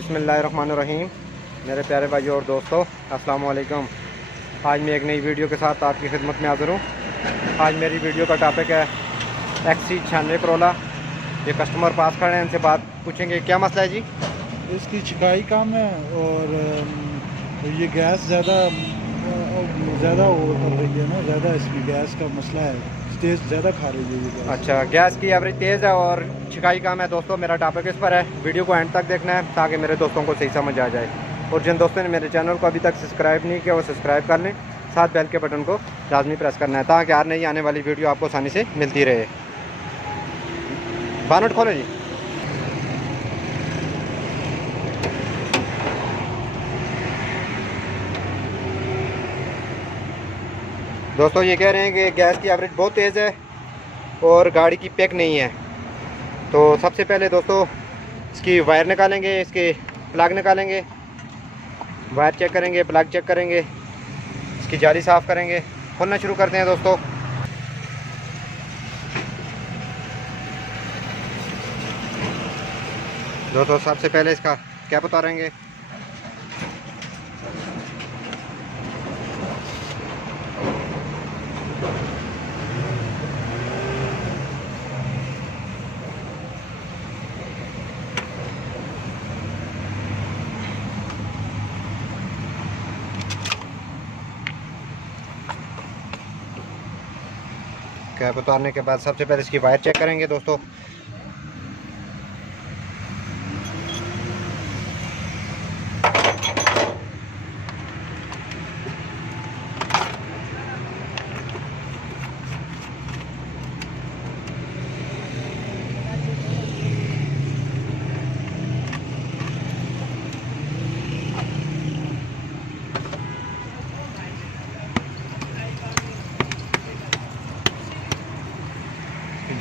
बिस्मिल्लाहिर्रहमानिर्रहीम। मेरे प्यारे भाइयों और दोस्तों, अस्सलाम वालेकुम। आज मैं एक नई वीडियो के साथ आपकी खिदमत में हाज़िर हूँ। आज मेरी वीडियो का टॉपिक है XC96 करोला। ये कस्टमर पास खड़े हैं, इनसे बात पूछेंगे क्या मसला है जी। इसकी छिकाई कम है और ये गैस ज़्यादा वो कर रही है ना, ज़्यादा इसकी गैस का मसला है, तेज़ ज़्यादा खा रही है ये गैस। अच्छा, गैस की एवरेज तेज़ है और छिकाई कम है। दोस्तों, मेरा टॉपिक इस पर है, वीडियो को एंड तक देखना है ताकि मेरे दोस्तों को सही समझ आ जाए। और जिन दोस्तों ने मेरे चैनल को अभी तक सब्सक्राइब नहीं किया वो सब्सक्राइब कर लें, साथ बेल के बटन को लाजमी प्रेस करना है ताकि हर नई आने वाली वीडियो आपको आसानी से मिलती रहे। बानट खोलो जी। दोस्तों, ये कह रहे हैं कि गैस की एवरेज बहुत तेज़ है और गाड़ी की पैक नहीं है। तो सबसे पहले दोस्तों इसकी वायर निकालेंगे, इसके प्लग निकालेंगे, वायर चेक करेंगे, प्लग चेक करेंगे, इसकी जाली साफ़ करेंगे। खोलना शुरू करते हैं दोस्तों। सबसे पहले इसका कैप उतारेंगे। कैप उतारने के बाद सबसे पहले इसकी वायर चेक करेंगे दोस्तों।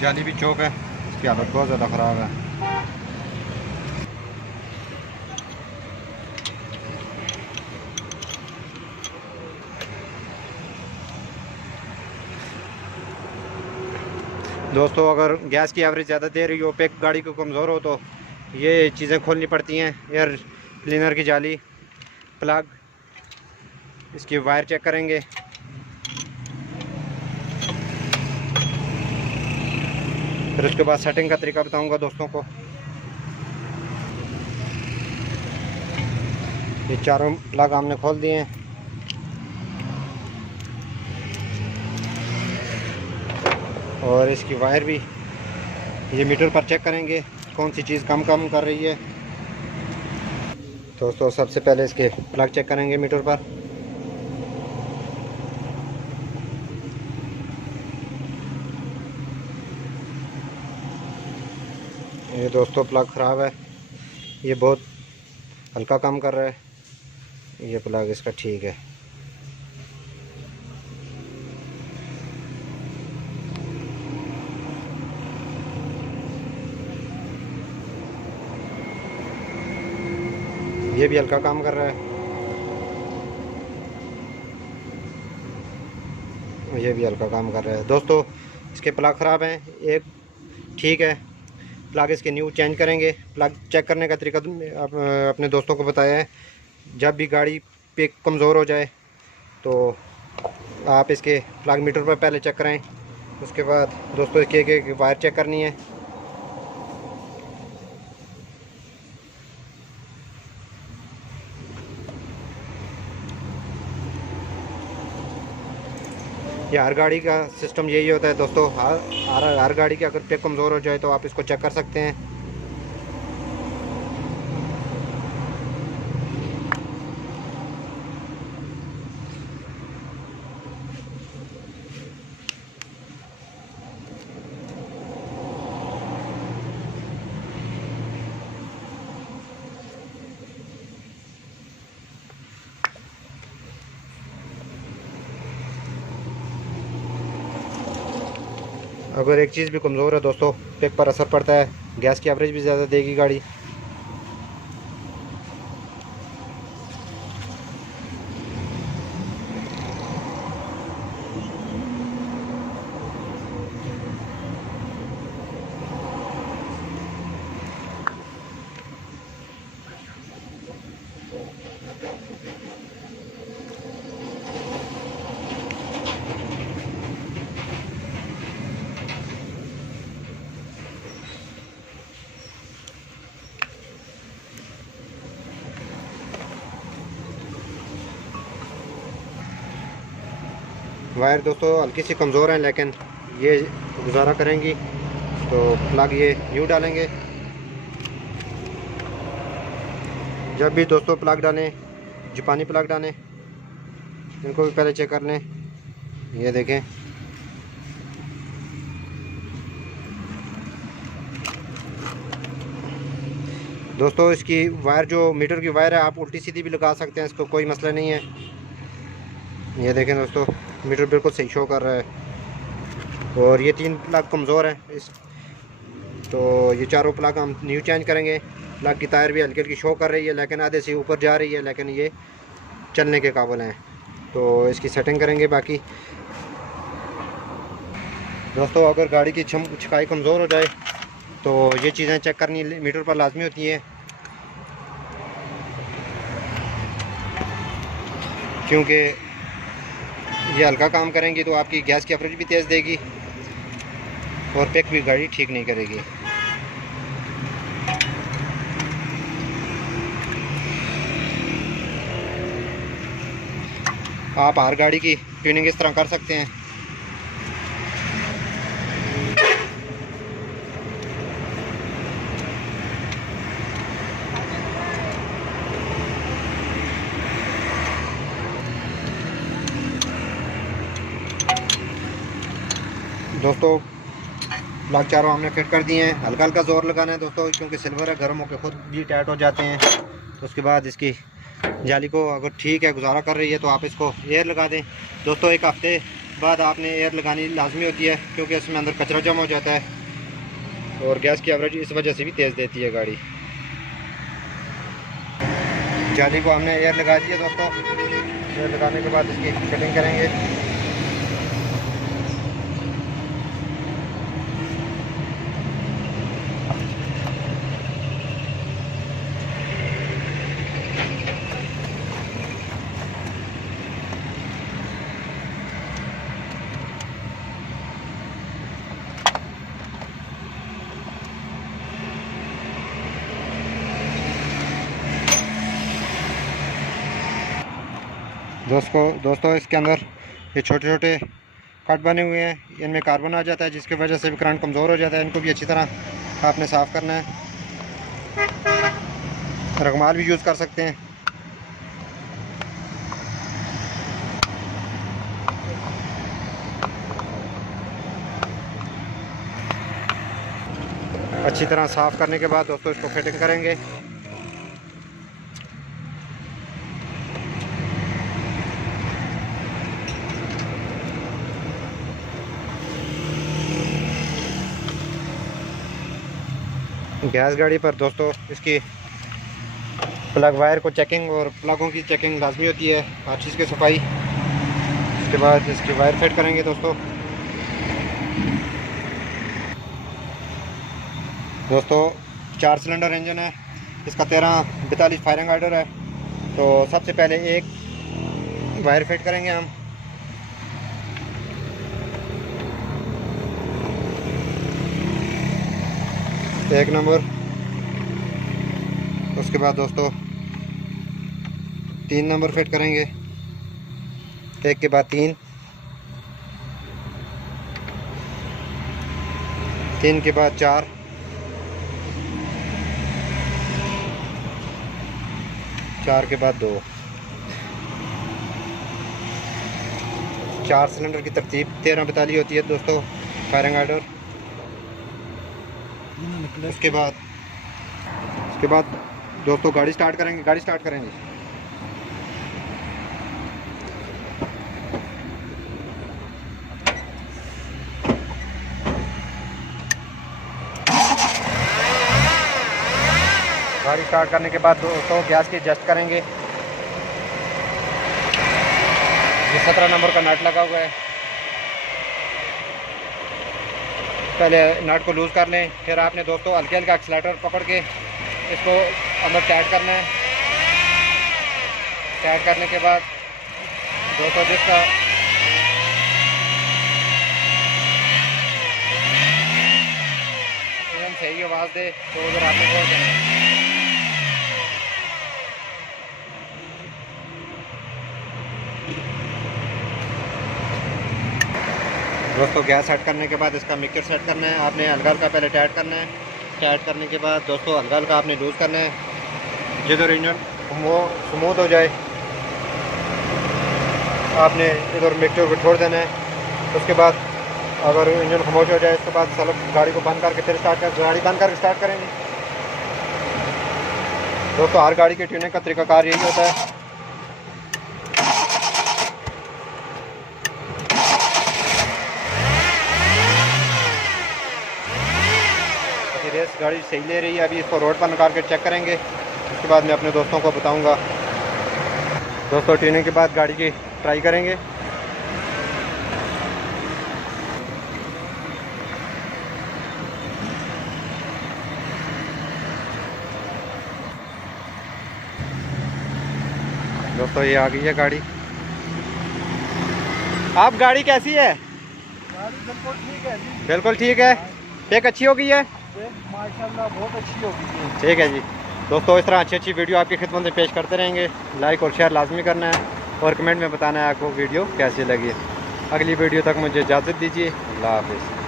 जाली भी चौक है, इसकी हालत बहुत ज़्यादा ख़राब है। दोस्तों, अगर गैस की एवरेज ज़्यादा दे रही हो, पैक गाड़ी को कमज़ोर हो, तो ये चीज़ें खोलनी पड़ती हैं। एयर क्लीनर की जाली, प्लग, इसकी वायर चेक करेंगे। फिर उसके बाद सेटिंग का तरीका बताऊंगा दोस्तों को। ये चारों प्लग हमने खोल दिए हैं। और इसकी वायर भी ये मीटर पर चेक करेंगे कौन सी चीज़ कम कर रही है। दोस्तों, सबसे पहले इसके प्लग चेक करेंगे मीटर पर। ये दोस्तों प्लग ख़राब है, ये बहुत हल्का काम कर रहा है। ये प्लग इसका ठीक है। ये भी हल्का काम कर रहा है। ये भी हल्का काम कर रहा है। दोस्तों, इसके प्लग ख़राब हैं, एक ठीक है। प्लग इसके न्यू चेंज करेंगे। प्लग चेक करने का तरीका अपने दोस्तों को बताया है। जब भी गाड़ी पे कमज़ोर हो जाए तो आप इसके प्लग मीटर पर पहले चेक कराएं। उसके बाद दोस्तों इसकी एक वायर चेक करनी है। ये हर गाड़ी का सिस्टम यही होता है दोस्तों। हर गाड़ी की अगर पैक कमज़ोर हो जाए तो आप इसको चेक कर सकते हैं। अगर एक चीज़ भी कमज़ोर है दोस्तों, पैक पर असर पड़ता है। गैस की एवरेज भी ज़्यादा देगी गाड़ी। वायर दोस्तों हल्की सी कमज़ोर हैं, लेकिन ये गुजारा करेंगी। तो प्लग ये न्यू डालेंगे। जब भी दोस्तों प्लग डालें, जापानी प्लग डालें, इनको भी पहले चेक कर लें। ये देखें, दोस्तों इसकी वायर जो मीटर की वायर है, आप उल्टी सीधी भी लगा सकते हैं, इसको कोई मसला नहीं है। ये देखें दोस्तों, मीटर बिल्कुल सही शो कर रहा है। और ये 3 प्लग कमज़ोर हैं इस, तो ये चारों प्लग हम न्यू चेंज करेंगे। प्लग की तार भी हल्की हल्की शो कर रही है, लेकिन आधे से ऊपर जा रही है, लेकिन ये चलने के काबिल हैं। तो इसकी सेटिंग करेंगे। बाकी दोस्तों अगर गाड़ी की छकाई कमज़ोर हो जाए तो ये चीज़ें चेक करनी मीटर पर लाजमी होती हैं, क्योंकि ये हल्का काम करेंगी तो आपकी गैस की एवरेज भी तेज़ देगी और पैक भी गाड़ी ठीक नहीं करेगी। आप हर गाड़ी की ट्यूनिंग इस तरह कर सकते हैं। दोस्तों प्लग चारों हमने फिट कर दिए हैं। हल्का हल्का ज़ोर लगाना है दोस्तों, क्योंकि सिल्वर है, गर्म होकर खुद भी टाइट हो जाते हैं। तो उसके बाद इसकी जाली को अगर ठीक है, गुजारा कर रही है, तो आप इसको एयर लगा दें। दोस्तों 1 हफ्ते बाद आपने एयर लगानी लाजमी होती है, क्योंकि इसमें अंदर कचरा जमा हो जाता है और गैस की एवरेज इस वजह से भी तेज़ देती है गाड़ी। जाली को हमने एयर लगा दिया दोस्तों। एयर लगाने के बाद इसकी फिटिंग करेंगे। दोस्तों इसके अंदर ये छोटे छोटे कट बने हुए हैं, इनमें कार्बन आ जाता है, जिसकी वजह से भी करंट कमज़ोर हो जाता है। इनको भी अच्छी तरह आपने साफ़ करना है। रगमाल भी यूज़ कर सकते हैं। अच्छी तरह साफ़ करने के बाद दोस्तों इसको फिटिंग करेंगे। गैस गाड़ी पर दोस्तों इसकी प्लग वायर को चेकिंग और प्लगों की चेकिंग लाजमी होती है, हर चीज़ की सफाई। उसके बाद इसकी वायर फिट करेंगे दोस्तों। दोस्तों 4 सिलेंडर इंजन है, इसका 1342 फायरिंग आर्डर है। तो सबसे पहले एक वायर फिट करेंगे हम। एक नंबर। उसके बाद दोस्तों 3 नंबर फिट करेंगे, एक के बाद 3, 3 के बाद 4, 4 के बाद 2। 4 सिलेंडर की तरतीब 1342 होती है दोस्तों, फायरिंग आर्डर। उसके बाद दोस्तों गाड़ी स्टार्ट करेंगे। गाड़ी स्टार्ट करेंगे। गाड़ी स्टार्ट करने के बाद दोस्तों गैस की एडजस्ट करेंगे। ये 17 नंबर का नट लगा हुआ है। पहले नट को लूज़ कर लें, फिर आपने दोस्तों हल्के हल्का एक्सीलेटर पकड़ के इसको अंदर टाइट करना है। टाइट करने के बाद दोस्तों जिसका एकदम सही आवाज़ दे तो उधर आपने छोड़ देना है। दोस्तों गैस सेट करने के बाद इसका मिक्सर सेट करना है आपने, हल्का हल्का पहले टाइट करना है। टाइट करने के बाद दोस्तों हल्का हल्का आपने लूज़ करना है जिधर इंजन स्मूथ हो जाए आपने इधर मिक्सचर को छोड़ देना है। उसके बाद अगर इंजन खामोश हो जाए उसके बाद सलब गाड़ी को बंद करके फिर स्टार्ट कर, गाड़ी बंद करके स्टार्ट करेंगे। दोस्तों हर गाड़ी के ट्यूनिंग का तरीकाकार यही होता है। रेस गाड़ी सही ले रही है, अभी इसको रोड पर निकाल के चेक करेंगे, उसके बाद मैं अपने दोस्तों को बताऊंगा। दोस्तों ट्यूनिंग के बाद गाड़ी की ट्राई करेंगे। दोस्तों ये आ गई है गाड़ी। आप गाड़ी कैसी है? गाड़ी बिल्कुल ठीक है जी। बिल्कुल ठीक है, पेक अच्छी हो गई है माशाल्लाह बहुत अच्छी हो गई है। ठीक है जी। दोस्तों इस तरह अच्छी अच्छी वीडियो आपकी खिदमत में पेश करते रहेंगे। लाइक और शेयर लाजमी करना है और कमेंट में बताना है आपको वीडियो कैसी लगी। अगली वीडियो तक मुझे इजाज़त दीजिए। अल्लाह हाफिज़।